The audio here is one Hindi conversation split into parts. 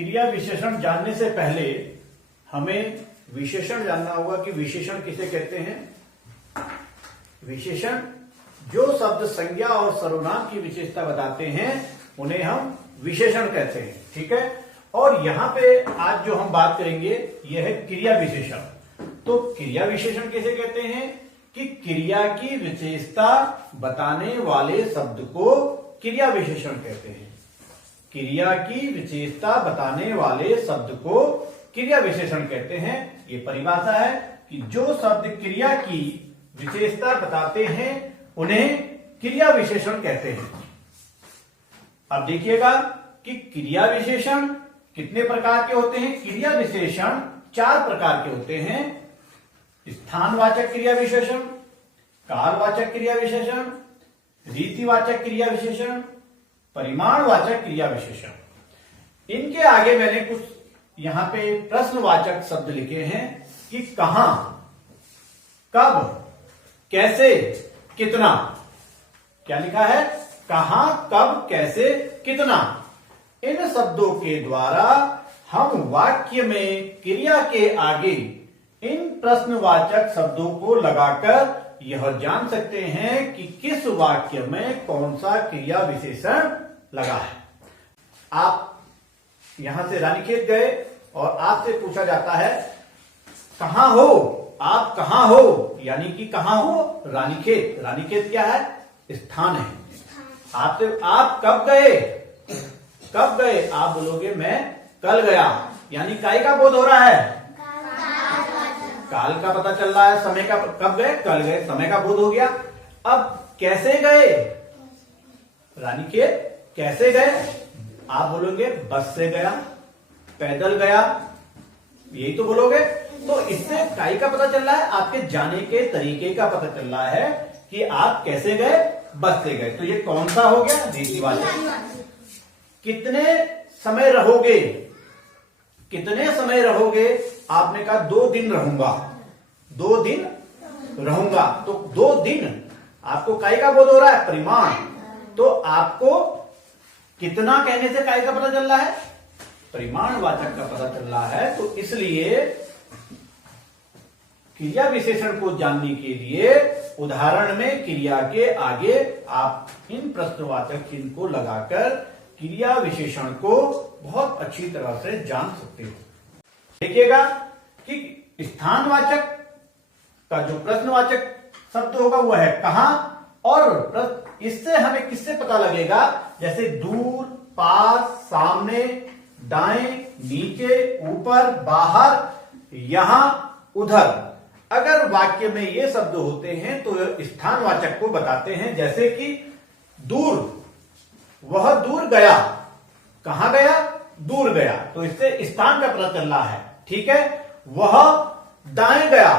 क्रिया विशेषण जानने से पहले हमें विशेषण जानना होगा कि विशेषण किसे कहते हैं। विशेषण जो शब्द संज्ञा और सर्वनाम की विशेषता बताते हैं उन्हें हम विशेषण कहते हैं। ठीक है, और यहां पे आज जो हम बात करेंगे यह है क्रिया विशेषण। तो क्रिया विशेषण किसे कहते हैं कि क्रिया की विशेषता बताने वाले शब्द को क्रिया विशेषण कहते हैं। क्रिया की विशेषता बताने वाले शब्द को क्रिया विशेषण कहते हैं। ये परिभाषा है कि जो शब्द क्रिया की विशेषता बताते हैं उन्हें क्रिया विशेषण कहते हैं। अब देखिएगा कि क्रिया विशेषण कितने प्रकार के होते हैं। क्रिया विशेषण 4 प्रकार के होते हैं। स्थानवाचक क्रिया विशेषण, कालवाचक क्रिया विशेषण, रीतिवाचक क्रिया विशेषण, परिमाणवाचक क्रिया विशेषण। इनके आगे मैंने कुछ यहां पे प्रश्नवाचक शब्द लिखे हैं कि कहां, कब, कैसे, कितना। क्या लिखा है? कहां, कब, कैसे, कितना। इन शब्दों के द्वारा हम वाक्य में क्रिया के आगे इन प्रश्नवाचक शब्दों को लगाकर यह जान सकते हैं कि किस वाक्य में कौन सा क्रिया विशेषण लगा है। आप यहां से रानीखेत गए और आपसे पूछा जाता है कहां हो, आप कहां हो, यानी कि कहां हो? रानीखेत। रानीखेत क्या है? स्थान है। आपसे आप कब गए, कब गए? आप बोलोगे मैं कल गया, यानी काय का बोध हो रहा है? काल का पता चल रहा है। समय का, कब गए? कल गए, समय का बोध हो गया। अब कैसे गए? रानीखेत कैसे गए? आप बोलोगे बस से गया, पैदल गया, यही तो बोलोगे। तो इससे काय का पता चल रहा है? आपके जाने के तरीके का पता चल रहा है कि आप कैसे गए? बस से गए। तो ये कौन सा हो गया? रीतिवाचक। कितने समय रहोगे, कितने समय रहोगे? आपने कहा 2 दिन रहूंगा, 2 दिन रहूंगा। तो 2 दिन आपको काय का बोध हो रहा है? परिमाण। तो आपको कितना कहने से काय का पता चल रहा है? परिमाणवाचक का पता चल रहा है। तो इसलिए क्रिया विशेषण को जानने के लिए उदाहरण में क्रिया के आगे आप इन प्रश्नवाचक चिन्ह को लगाकर क्रिया विशेषण को बहुत अच्छी तरह से जान सकते हो। देखिएगा कि स्थानवाचक का जो प्रश्नवाचक शब्द होगा वो है कहां, और इससे हमें किससे पता लगेगा? जैसे दूर, पास, सामने, दाएं, नीचे, ऊपर, बाहर, यहां, उधर। अगर वाक्य में ये शब्द होते हैं तो स्थानवाचक को बताते हैं। जैसे कि दूर, वह दूर गया। कहां गया? दूर गया। तो इससे स्थान का पता चल रहा है। ठीक है। वह दाएं गया,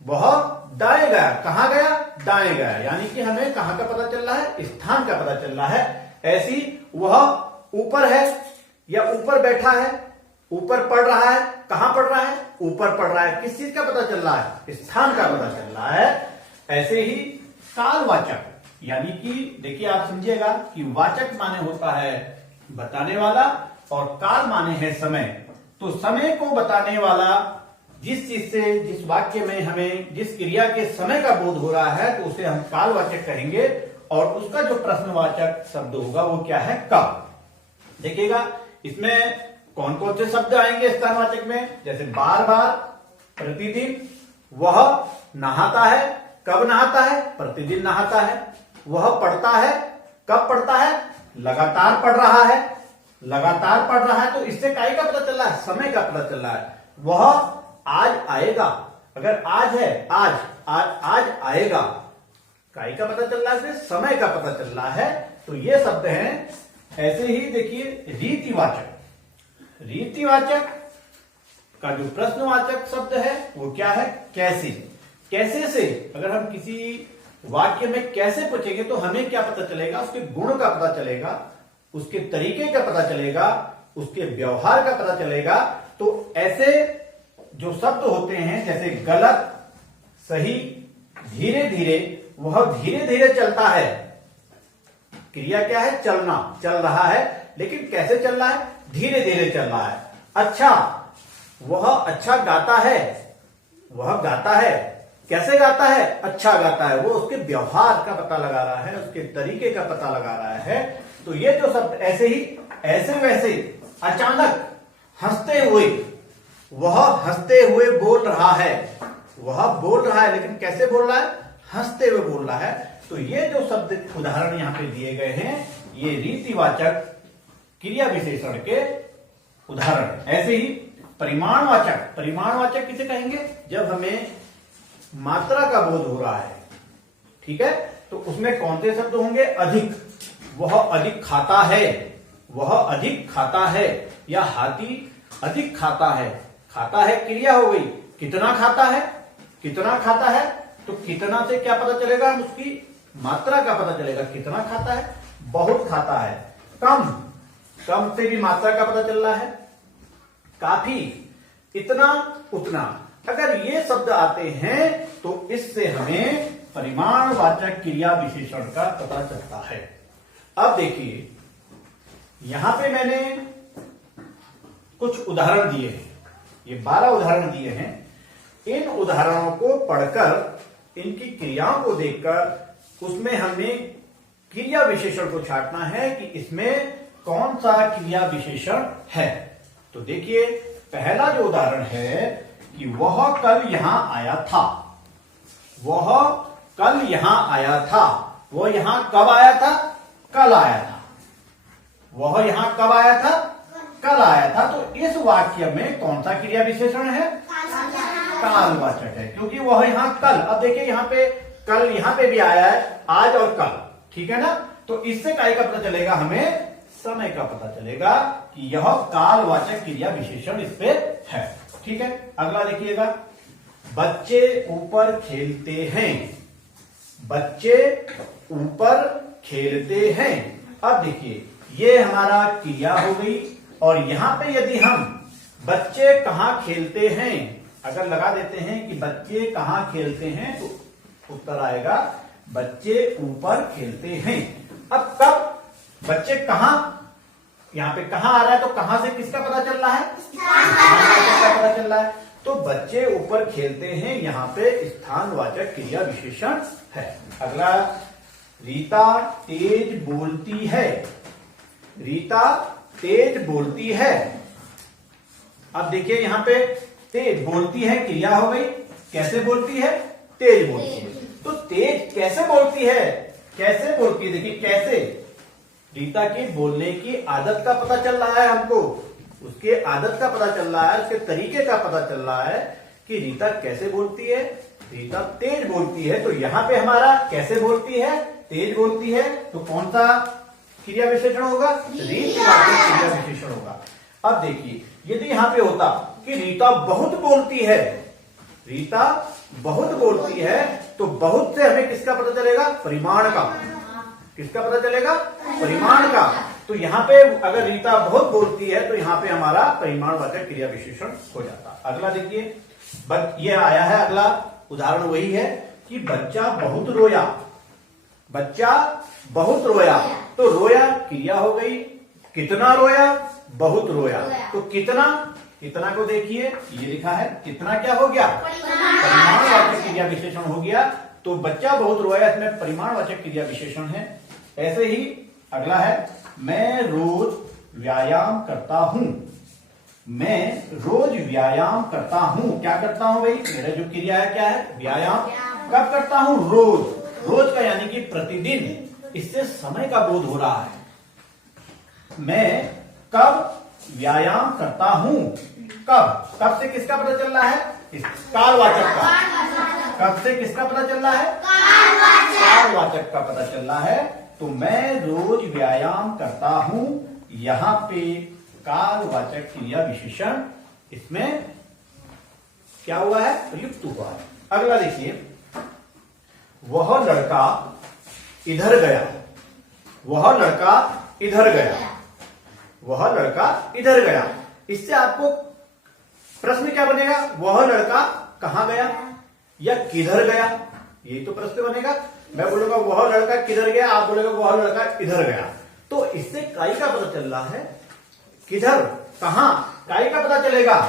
वह दाएं गया। कहां गया? दाएं गया। यानी कि हमें कहां का पता चल रहा है? स्थान का पता चल रहा है। ऐसी वह ऊपर है या ऊपर बैठा है, ऊपर पढ़ रहा है। कहां पढ़ रहा है? ऊपर पढ़ रहा है। किस चीज का पता चल रहा है? स्थान का पता चल रहा है। ऐसे ही कालवाचक, यानी कि देखिए आप समझिएगा कि वाचक माने होता है बताने वाला और काल माने है समय। तो समय को बताने वाला जिस चीज से, जिस वाक्य में हमें जिस क्रिया के समय का बोध हो रहा है तो उसे हम कालवाचक कहेंगे। और उसका जो प्रश्नवाचक शब्द होगा वो क्या है? कब। देखिएगा इसमें कौन कौन से शब्द आएंगे स्थानवाचक में? जैसे बार बार, प्रतिदिन, वह नहाता है। कब नहाता है? प्रतिदिन नहाता है। वह पढ़ता है। कब पढ़ता है? लगातार पढ़ रहा है, लगातार पढ़ रहा है। तो इससे काय का पता चल रहा है? समय का पता चल रहा है। वह आज आएगा। अगर आज है, आज आएगा। काय का पता चल रहा है? समय का पता चल रहा है। तो ये शब्द हैं। ऐसे ही देखिए रीतिवाचक। रीतिवाचक का जो प्रश्नवाचक शब्द है वो क्या है? कैसे। कैसे से अगर हम किसी वाक्य में कैसे पूछेंगे तो हमें क्या पता चलेगा? उसके गुण का पता चलेगा, उसके तरीके का पता चलेगा, उसके व्यवहार का पता चलेगा। तो ऐसे जो शब्द होते हैं जैसे गलत, सही, धीरे धीरे, वह धीरे धीरे चलता है। क्रिया क्या है? चलना, चल रहा है। लेकिन कैसे चल रहा है? धीरे धीरे चल रहा है। अच्छा, वह अच्छा गाता है, वह गाता है, कैसे गाता है? अच्छा गाता है। वो उसके व्यवहार का पता लगा रहा है, उसके तरीके का पता लगा रहा है। तो ये जो शब्द ऐसे ही ऐसे वैसे अचानक हंसते हुए, वह हंसते हुए बोल रहा है, वह बोल रहा है, लेकिन कैसे बोल रहा है? हंसते हुए बोल रहा है। तो ये जो शब्द उदाहरण यहां पे दिए गए हैं, ये रीतिवाचक क्रिया विशेषण के उदाहरण। ऐसे ही परिमाणवाचक, परिमाणवाचक किसे कहेंगे? जब हमें मात्रा का बोध हो रहा है, ठीक है, तो उसमें कौन से शब्द होंगे? अधिक। वह अधिक खाता है, वह अधिक खाता है, या हाथी अधिक खाता है। खाता है क्रिया हो गई। कितना खाता है? कितना खाता है, तो कितना से क्या पता चलेगा? उसकी मात्रा का पता चलेगा। कितना खाता है? बहुत खाता है। कम, कम से भी मात्रा का पता चल रहा है। काफी, इतना, उतना। अगर ये शब्द आते हैं तो इससे हमें परिमाणवाचक क्रिया विशेषण का पता चलता है। अब देखिए, यहां पे मैंने कुछ उदाहरण दिए हैं, ये 12 उदाहरण दिए हैं। इन उदाहरणों को पढ़कर, इनकी क्रियाओं को देखकर उसमें हमें क्रिया विशेषण को छांटना है कि इसमें कौन सा क्रिया विशेषण है। तो देखिए, पहला जो उदाहरण है कि वह कल यहां आया था। वह कल यहां आया था। वह यहां कब आया था? कल आया था। वह यहां कब आया था? कल आया था। तो इस वाक्य में कौन सा क्रिया विशेषण है? कालवाचक है, क्योंकि वह यहां कल। अब देखिए, यहां पे कल यहां पे भी आया है, आज और कल, ठीक है ना। तो इससे काय का पता चलेगा? हमें समय का पता चलेगा कि यह कालवाचक क्रिया विशेषण इस पे है, ठीक है। अगला देखिएगा, बच्चे ऊपर खेलते हैं। बच्चे ऊपर खेलते हैं। अब देखिए, ये हमारा क्रिया हो गई, और यहां पे यदि हम बच्चे कहां खेलते हैं अगर लगा देते हैं कि बच्चे कहां खेलते हैं, तो उत्तर आएगा बच्चे ऊपर खेलते हैं। अब कब बच्चे कहां, यहां पे कहां आ रहा है, तो कहां से किसका पता चल रहा है? किसका पता चल रहा है? तो बच्चे ऊपर खेलते हैं, यहां पे स्थानवाचक क्रिया विशेषण है। अगला, रीता तेज बोलती है। रीता तेज बोलती है। अब देखिए, यहां पे तेज बोलती है क्रिया हो गई। कैसे बोलती है? तेज बोलती है। तो तेज कैसे बोलती है? कैसे बोलती है? देखिए कैसे, रीता की बोलने की आदत का पता चल रहा है हमको, उसके आदत का पता चल रहा है, उसके तरीके का पता चल रहा है कि रीता कैसे बोलती है। रीता तेज बोलती है। तो यहां पे हमारा कैसे बोलती है? तेज बोलती है। तो कौन सा क्रिया विशेषण होगा? रीतिवाचक क्रिया विशेषण होगा। अब देखिए, यदि यहां पे होता कि रीता बहुत बोलती है, रीता बहुत बोलती है, तो बहुत से हमें किसका पता चलेगा? परिमाण का। किसका पता चलेगा? परिमाण का। तो यहां पे अगर रीता बहुत बोलती है, तो यहां पे हमारा परिमाणवाचक क्रिया विशेषण हो जाता। अगला देखिए, ये आया है, अगला उदाहरण वही है कि बच्चा बहुत रोया। बच्चा बहुत रोया। तो रोया क्रिया हो गई। कितना रोया? बहुत रोया। तो कितना, कितना को देखिए, ये लिखा है, कितना क्या हो गया? परिमाणवाचक क्रिया विशेषण हो गया। तो बच्चा बहुत रोया, इसमें परिमाणवाचक क्रिया विशेषण है। ऐसे ही अगला है, मैं रोज व्यायाम करता हूं। मैं रोज व्यायाम करता हूं। क्या करता हूं भाई? मेरा जो क्रिया है क्या है? व्यायाम। कब करता हूं? रोज। रोज का यानी कि प्रतिदिन। इससे समय का बोध हो रहा है। मैं कब व्यायाम करता हूं? कब, कब से किसका पता चल रहा है? कालवाचक का। कब से किसका पता चल रहा है? कालवाचक का पता चल रहा है। तो मैं रोज व्यायाम करता हूं, यहां पे कालवाचक क्रिया विशेषण इसमें क्या हुआ है? प्रयुक्त हुआ है। अगला देखिए, वह लड़का इधर गया। वह लड़का इधर गया। वह लड़का इधर गया। इससे आपको प्रश्न क्या बनेगा? वह लड़का कहां गया या किधर गया? यही तो प्रश्न बनेगा। मैं बोलूंगा वह लड़का किधर गया, आप बोलेगा वह लड़का इधर गया। तो इससे काय का पता चल रहा है किधर, कहां, काई का पता चलेगा,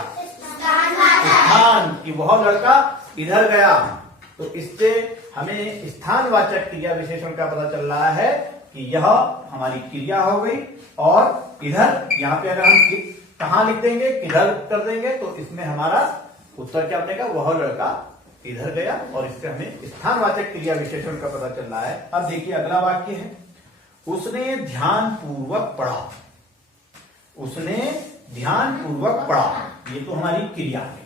स्थान, कि वह लड़का इधर गया। तो इससे हमें स्थानवाचक क्रिया विशेषण का पता चल रहा है कि यह हमारी क्रिया हो गई। और इधर यहाँ पे अगर हम कहां लिख देंगे, किधर कर देंगे, तो इसमें हमारा उत्तर क्या बनेगा, वह लड़का इधर गया। और इससे हमें स्थानवाचक क्रिया विशेषण का पता चल रहा है। अब देखिए अगला वाक्य है, उसने ध्यान पूर्वक पढ़ा। उसने ध्यान पूर्वक पढ़ा, ये तो हमारी क्रिया है।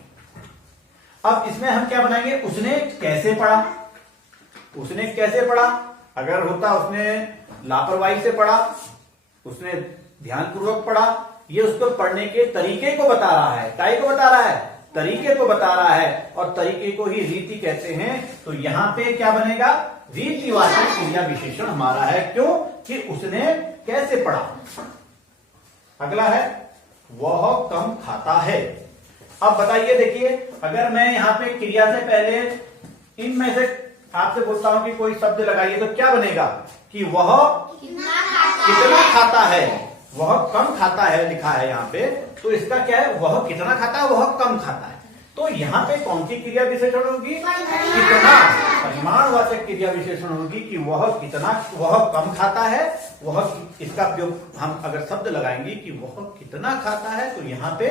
अब इसमें हम क्या बनाएंगे, उसने कैसे पढ़ा। उसने कैसे पढ़ा, अगर होता उसने लापरवाही से पढ़ा, उसने ध्यानपूर्वक पढ़ा, ये उसको पढ़ने के तरीके को बता रहा है। काय को बता रहा है, तरीके को बता रहा है। और तरीके को ही रीति कहते हैं। तो यहां पे क्या बनेगा, रीतिवाचक क्रिया विशेषण हमारा है। क्यों, कि उसने कैसे पढ़ा। अगला है, वह कम खाता है। अब बताइए, देखिए अगर मैं यहां पे क्रिया से पहले इनमें से आपसे बोलता हूं कि कोई शब्द लगाइए, तो क्या बनेगा कि वह कितना खाता है। वह कम खाता है लिखा है यहाँ पे, तो इसका क्या है, वह कितना खाता है, वह कम खाता है। तो यहाँ पे कौन सी क्रिया विशेषण होगी, कितना, परिमाणवाचक क्रिया विशेषण होगी कि वह कितना, वह कम खाता है। वह, इसका जो हम अगर शब्द लगाएंगे कि वह कितना खाता है, तो यहाँ पे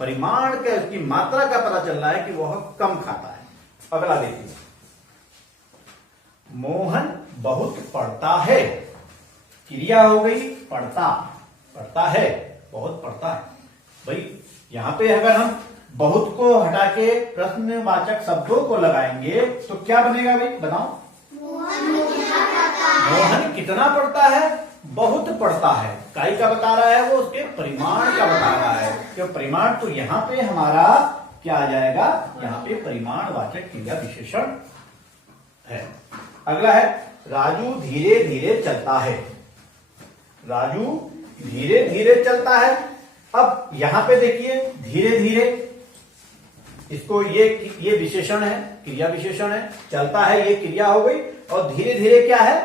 परिमाण के, उसकी मात्रा का पता चल रहा है कि वह कम खाता है। अगला देखिए, मोहन बहुत पढ़ता है। क्रिया हो गई पढ़ता, पढ़ता है, बहुत पढ़ता है। भाई यहां पे अगर हम बहुत को हटा के प्रश्नवाचक शब्दों को लगाएंगे तो क्या बनेगा भाई, बताओ। मोहन कितना पढ़ता है, बहुत पढ़ता है। काय का बता रहा है, वो उसके परिमाण का बता रहा है। क्यों परिमाण, तो यहां पे हमारा क्या आ जाएगा, यहां पे परिमाणवाचक क्रिया विशेषण है। अगला है, राजू धीरे धीरे चलता है। राजू धीरे धीरे चलता है। अब यहां पे देखिए धीरे धीरे, इसको ये विशेषण है, क्रिया विशेषण है। चलता है ये क्रिया हो गई, और धीरे धीरे क्या है,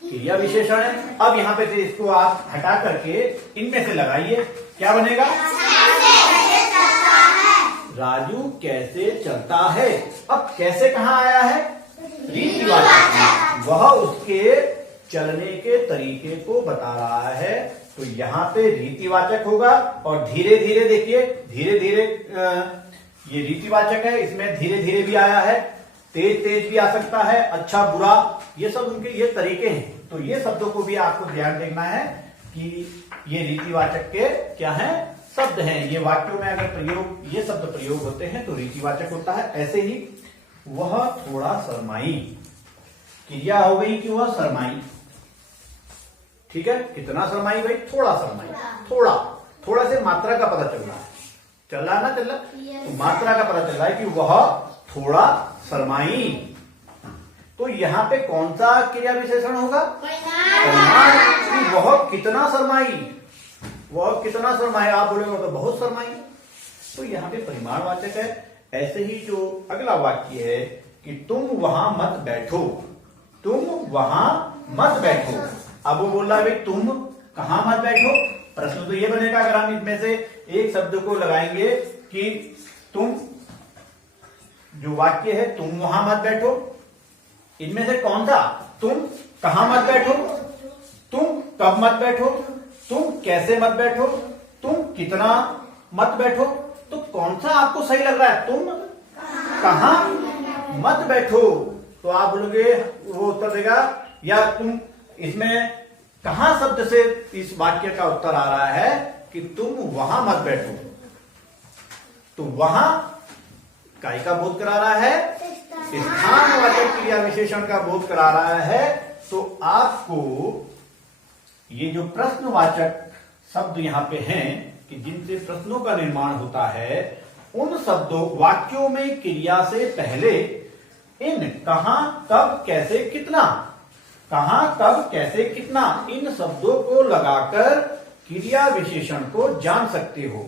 क्रिया विशेषण है। अब यहां पे से इसको आप हटा करके इनमें से लगाइए, क्या बनेगा, राजू कैसे चलता है। अब कैसे कहां आया है, रीतिवाचक, वह उसके चलने के तरीके को बता रहा है। तो यहां पे रीतिवाचक होगा। और धीरे धीरे देखिए, धीरे धीरे ये रीतिवाचक है, इसमें धीरे धीरे भी आया है, तेज तेज भी आ सकता है, अच्छा बुरा, ये सब उनके ये तरीके हैं। तो ये शब्दों को भी आपको ध्यान देखना है कि ये रीतिवाचक के क्या है, शब्द हैं। ये वाक्यों में अगर प्रयोग, ये शब्द प्रयोग होते हैं तो रीतिवाचक होता है। ऐसे ही वह थोड़ा शर्माई, क्रिया हो गई कि वह शर्माई। ठीक है, कितना शर्माई भाई, थोड़ा शर्माई। थोड़ा, थोड़ा से मात्रा का पता चल रहा है, चल रहा है ना, चल रहा है, तो मात्रा का पता चल रहा है कि वह थोड़ा शर्माई। तो यहाँ पे कौन सा क्रिया विशेषण होगा, परिमाण। वह कितना शर्माई, वह कितना शर्माई, आप बोलेंगे तो बहुत शर्माई, तो यहाँ पे परिमाणवाचक है। ऐसे ही जो अगला वाक्य है कि तुम वहां मत बैठो, तुम वहां मत बैठो। अब वो बोल रहा है भाई तुम कहां मत बैठो। प्रश्न तो ये बनेगा अगर हम इसमें से एक शब्द को लगाएंगे कि तुम, जो वाक्य है तुम वहां मत बैठो, इनमें से कौन सा, तुम कहां मत बैठो, तुम कब मत बैठो, तुम कैसे मत बैठो, तुम कितना मत बैठो। तो कौन सा आपको सही लग रहा है, तुम कहां मत बैठो, तो आप बोलोगे, वो उत्तर देगा, या तुम, इसमें कहां शब्द से इस वाक्य का उत्तर आ रहा है कि तुम वहां मत बैठो। तो वहां काय का बोध करा रहा है, स्थानवाचक क्रिया विशेषण का बोध करा रहा है। तो आपको ये जो प्रश्नवाचक शब्द यहां पे हैं कि जिनसे प्रश्नों का निर्माण होता है, उन शब्दों, वाक्यों में क्रिया से पहले इन कहां कब कैसे कितना, कहां कब कैसे कितना, इन शब्दों को लगाकर क्रिया विशेषण को जान सकते हो।